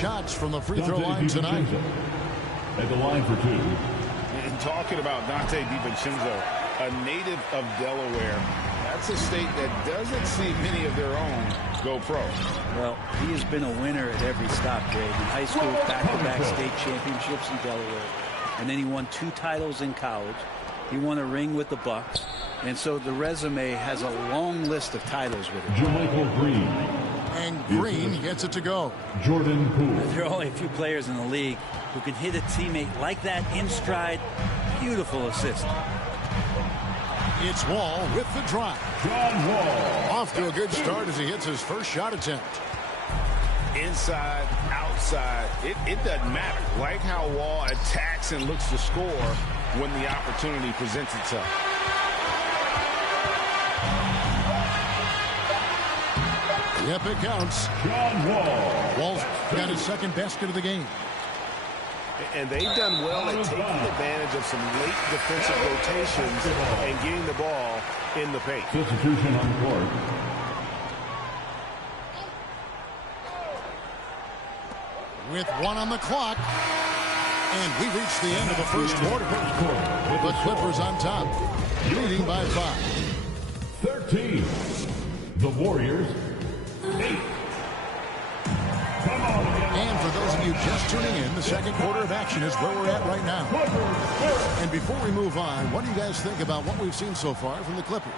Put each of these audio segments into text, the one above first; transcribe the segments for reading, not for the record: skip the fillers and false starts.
shots from the free throw line tonight. At the line for 2. And talking about Donte DiVincenzo, a native of Delaware, that's a state that doesn't see many of their own go pro. Well, he has been a winner at every stop, Greg. In high school, back-to-back state championships in Delaware. And then he won 2 titles in college. He won a ring with the Bucks. And so the resume has a long list of titles with it. JaMychal Green. And Green gets it to go. Jordan Poole. There are only a few players in the league who can hit a teammate like that in stride. Beautiful assist. It's Wall with the drive. John Wall. Off to a good start as he hits his first shot attempt. Inside, outside, it doesn't matter. Like how Wall attacks and looks to score when the opportunity presents itself. Yep, it counts. John Wall. Wall's got his second basket of the game. And they've done well at taking advantage of some late defensive rotations and getting the ball in the paint. Substitution on the court. With 1 on the clock. And we reach the end of the first quarter. The Clippers on top, leading by 5. 13. The Warriors. 8. Come on. And for those of you just tuning in, the second quarter of action is where we're at right now. And before we move on, what do you guys think about what we've seen so far from the Clippers?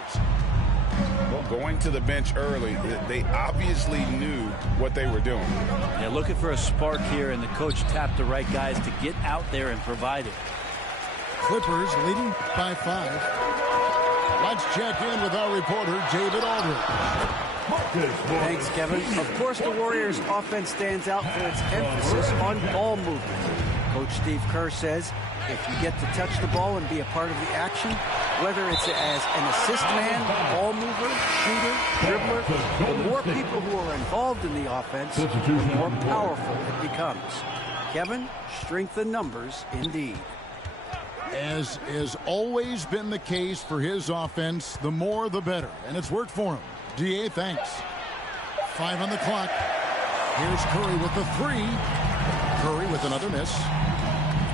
Well, going to the bench early, they obviously knew what they were doing. Yeah, looking for a spark here, and the coach tapped the right guys to get out there and provide it. Clippers leading by 5. Let's check in with our reporter, David Aldridge. Thanks, Kevin. Of course, the Warriors' offense stands out for its emphasis on ball movement. Coach Steve Kerr says if you get to touch the ball and be a part of the action, whether it's as an assist man, ball mover, shooter, dribbler, the more people who are involved in the offense, the more powerful it becomes. Kevin, strength in numbers indeed. As has always been the case for his offense, the more the better, and it's worked for him. DA, thanks. 5 on the clock. Here's Curry with the 3. Curry with another miss.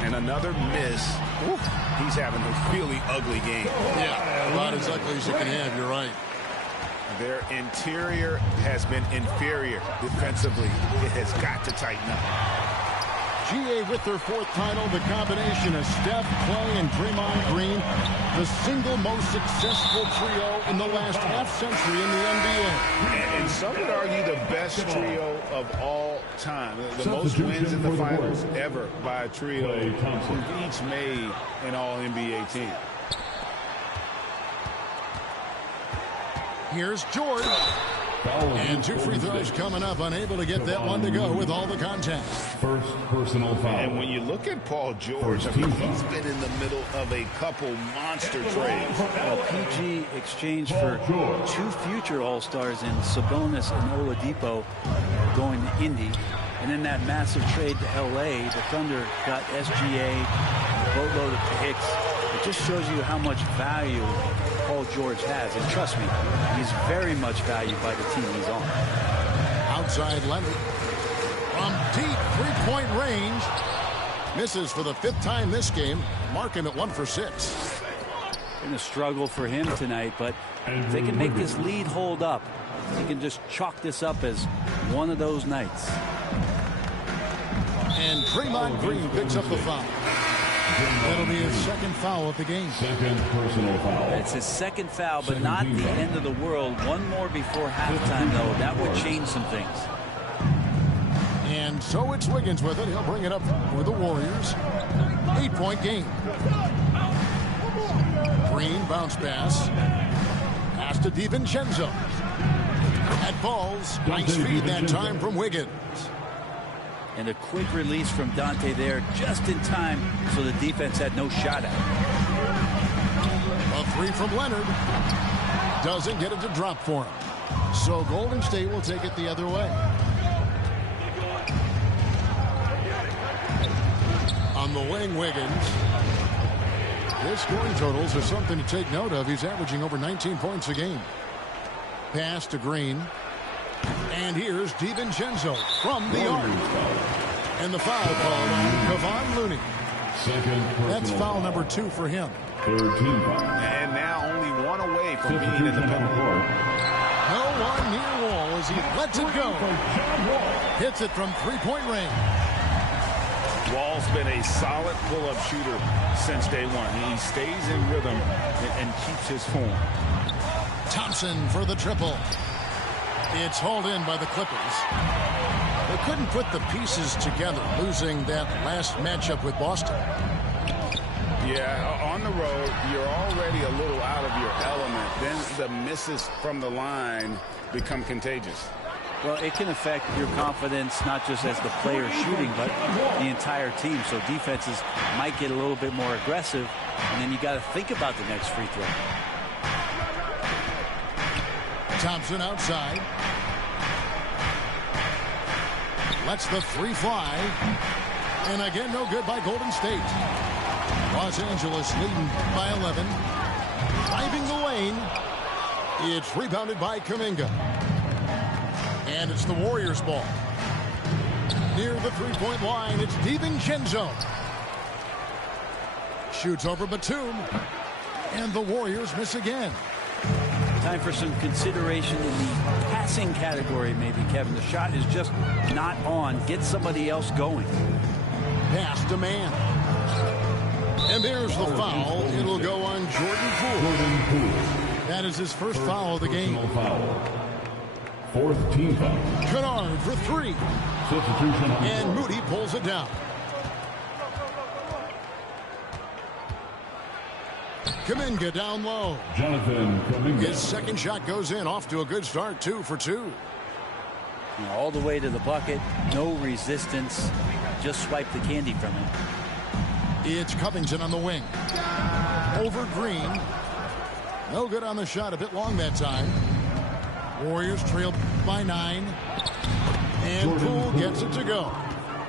And another miss. Oof, he's having a really ugly game. Yeah, about as ugly as you can have, you're right. Their interior has been inferior defensively. It has got to tighten up. GA with their 4th title, the combination of Steph, Clay, and Draymond Green, the single most successful trio in the last half-century in the NBA. And some would argue the best trio of all time. The most wins in the finals ever by a trio who've each made an All-NBA team. Here's George. And 2 free throws coming up, unable to get that one to go with all the contact. First personal foul. And when you look at Paul George, I mean, he's been in the middle of a couple monster trades. Well, PG exchanged for 2 future All-Stars in Sabonis and Oladipo going to Indy. And in that massive trade to L.A., the Thunder got SGA, a boatload of picks. It just shows you how much value Paul George has. And trust me, he's very much valued by the team he's on. Outside Leonard. From deep three-point range. Misses for the 5th time this game. Mark him at 1 for 6. Been a struggle for him tonight, but if they can make this lead hold up, he can just chalk this up as one of those nights. And Draymond Green picks up the foul. That'll be his 2nd foul of the game. Second personal foul. It's his 2nd foul, but not the end of the world. One more before halftime, though. That would change some things. And so it's Wiggins with it. He'll bring it up for the Warriors. 8-point game. Green bounce pass. Pass to DiVincenzo. At balls. Nice feed that time from Wiggins. And a quick release from Donte there just in time so the defense had no shot at it. A 3 from Leonard. Doesn't get it to drop for him. So Golden State will take it the other way. On the wing, Wiggins. His scoring totals are something to take note of. He's averaging over 19 points a game. Pass to Green. And here's DiVincenzo from the arc. And the foul called on Kevon Looney. That's foul number 2 for him. Third team foul. And now only one away from being in the penalty. No one near Wall as he lets it go. Hits it from 3-point range. Wall's been a solid pull-up shooter since day one. He stays in rhythm and keeps his form. Thompson for the triple. It's hauled in by the Clippers. They couldn't put the pieces together, losing that last matchup with Boston. Yeah, on the road, you're already a little out of your element. Then the misses from the line become contagious. Well, it can affect your confidence, not just as the player shooting, but the entire team. So defenses might get a little bit more aggressive, and then you got to think about the next free throw. Thompson outside. Lets the 3 fly. And again, no good by Golden State. Los Angeles leading by 11. Driving the lane. It's rebounded by Kuminga. And it's the Warriors' ball. Near the 3-point line, it's DiVincenzo. Shoots over Batum. And the Warriors miss again. Time for some consideration in the passing category, maybe, Kevin. The shot is just not on. Get somebody else going. Pass to man. And there's the foul. It'll go on Jordan Poole. That is his first foul of the game. Fourth team foul. Kennard for 3. Substitution. And Moody pulls it down. Kuminga down low. Jonathan Kuminga. His second shot goes in, off to a good start, 2 for 2. All the way to the bucket, no resistance. Just swipe the candy from him. It's Covington on the wing. Over Green. No good on the shot, a bit long that time. Warriors trail by 9. And Poole gets it to go.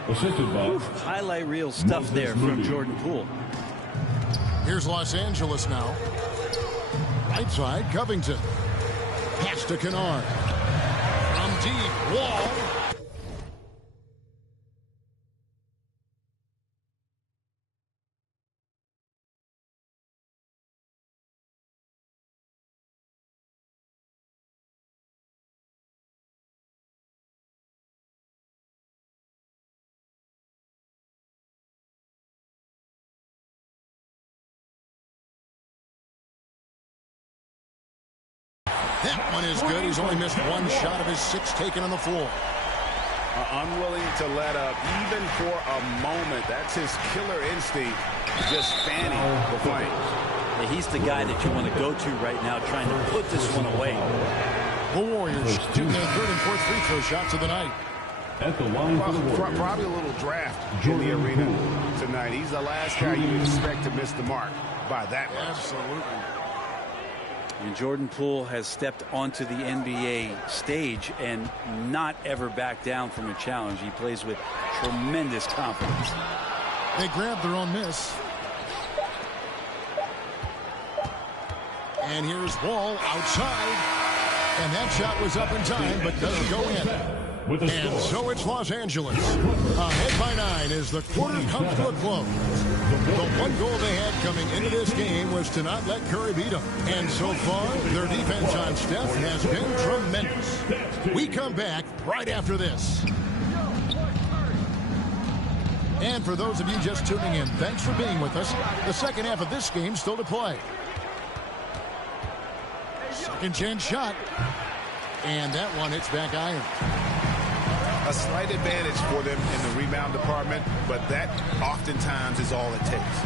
Assisted by highlight reel stuff there from Jordan Poole. Here's Los Angeles now. Right side, Covington. Pass to Kennard. From deep, Wall. That one is good. He's only missed 1 shot of his 6 taken on the floor. Unwilling to let up even for a moment. That's his killer instinct, just fanning the flames. Yeah, he's the guy that you want to go to right now, trying to put this one away. The Warriors shooting their 3rd and 4th free throw shots of the night. At the line for the Warriors. Probably a little draft in the arena tonight. He's the last guy you expect to miss the mark by that much. Absolutely. And Jordan Poole has stepped onto the NBA stage and not ever backed down from a challenge. He plays with tremendous confidence. They grabbed their own miss. And here's Wall outside. And that shot was up in time, but doesn't go in. And so it's Los Angeles. Ahead by 9 as the quarter comes to a close. The one goal they had coming into this game was to not let Curry beat them. And so far, their defense on Steph has been tremendous. We come back right after this. And for those of you just tuning in, thanks for being with us. The second half of this game still to play. Second chance shot. And that one hits back iron. A slight advantage for them in the rebound department, but that oftentimes is all it takes.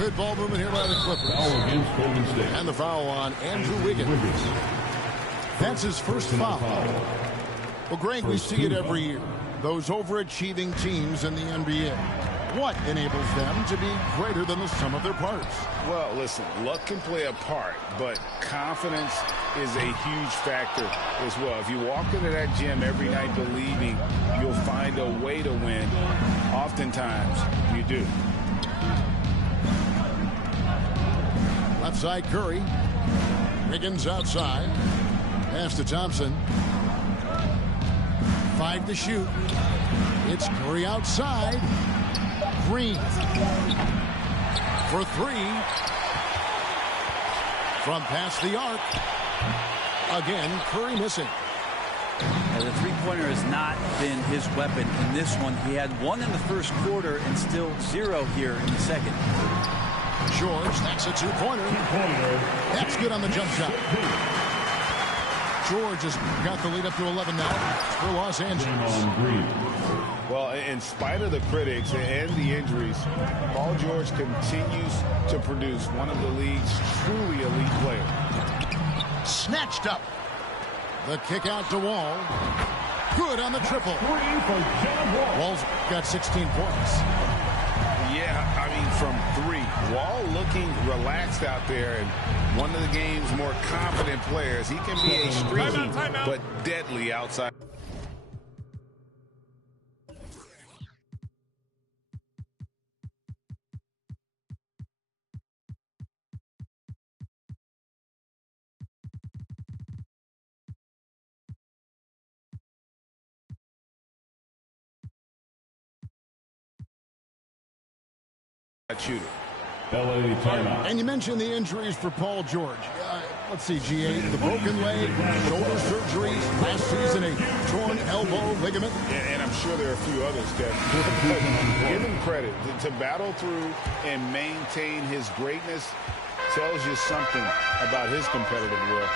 Good ball movement here by the Clippers. Foul against Golden State. And the foul on Andrew Wiggins. That's his first foul. Well, Greg, we see it every year. Those overachieving teams in the NBA. What enables them to be greater than the sum of their parts? Well, listen, luck can play a part, but confidence is a huge factor as well. If you walk into that gym every night believing you'll find a way to win, oftentimes you do. Left side, Curry. Wiggins outside. Pass to Thompson. 5 to shoot. It's Curry outside. Green for 3 from past the arc. Again, Curry missing. The three-pointer has not been his weapon in this one. He had 1 in the first quarter and still 0 here in the second. George, that's a two-pointer. That's good on the jump shot. George has got the lead up to 11 now for Los Angeles. Well, in spite of the critics and the injuries, Paul George continues to produce one of the league's truly elite players. Snatched up. The kick out to Wall. Good on the triple. Wall's got 16 points. Yeah, I mean, from 3. Wall looking relaxed out there, and one of the game's more confident players. He can be a streaky but deadly outside. Shooter. LA timeout. And you mentioned the injuries for Paul George. Let's see, GA, the broken leg, shoulder surgery, last season a torn elbow ligament. And I'm sure there are a few others, Steph. Give him credit. To battle through and maintain his greatness tells you something about his competitive will.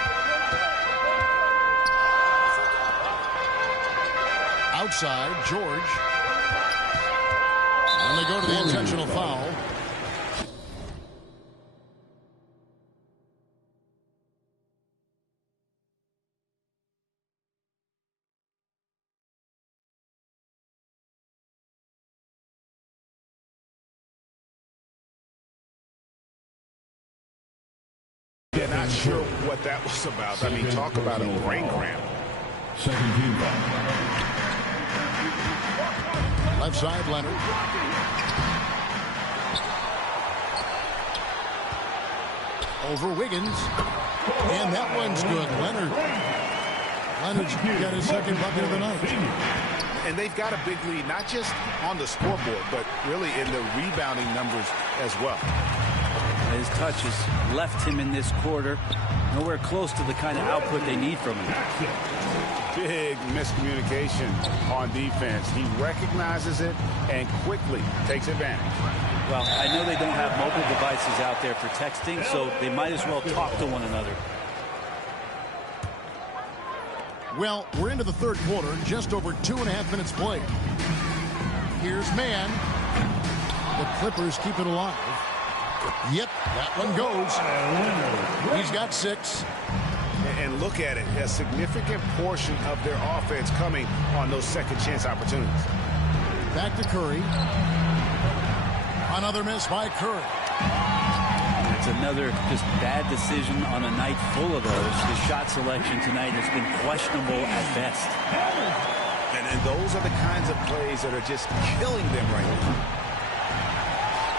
Outside, George. And they go to the intentional foul. Yeah, not sure what that was about. I mean, talk about a brain cramp. Second team foul. Left side, Leonard. Over Wiggins. And that one's good. Leonard's got his second bucket of the night. And they've got a big lead, not just on the scoreboard, but really in the rebounding numbers as well. His touch has left him in this quarter. Nowhere close to the kind of output they need from him. Big miscommunication on defense. He recognizes it and quickly takes advantage. Well, I know they don't have mobile devices out there for texting, so they might as well talk to one another. Well, we're into the third quarter, just over 2.5 minutes played. Here's Mann. The Clippers keep it alive. Yep, that one goes. He's got 6. And look at it, a significant portion of their offense coming on those second chance opportunities. Back to Curry. Another miss by Curry. It's another just bad decision on a night full of those. His shot selection tonight has been questionable at best. And those are the kinds of plays that are just killing them right now.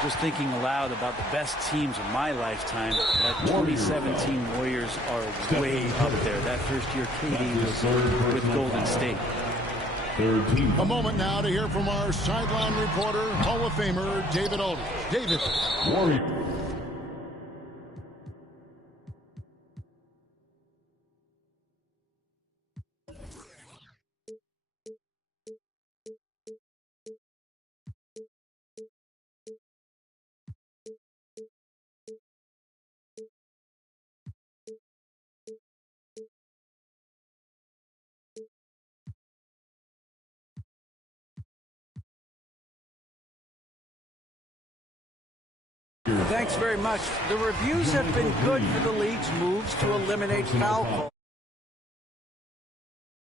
Just thinking aloud about the best teams of my lifetime, that 2017 Warriors are way up there. That first year KD was with Golden State. A moment now to hear from our sideline reporter, Hall of Famer David Aldridge. David. Warriors. Thanks very much. The reviews have been good for the league's moves to eliminate foul calls.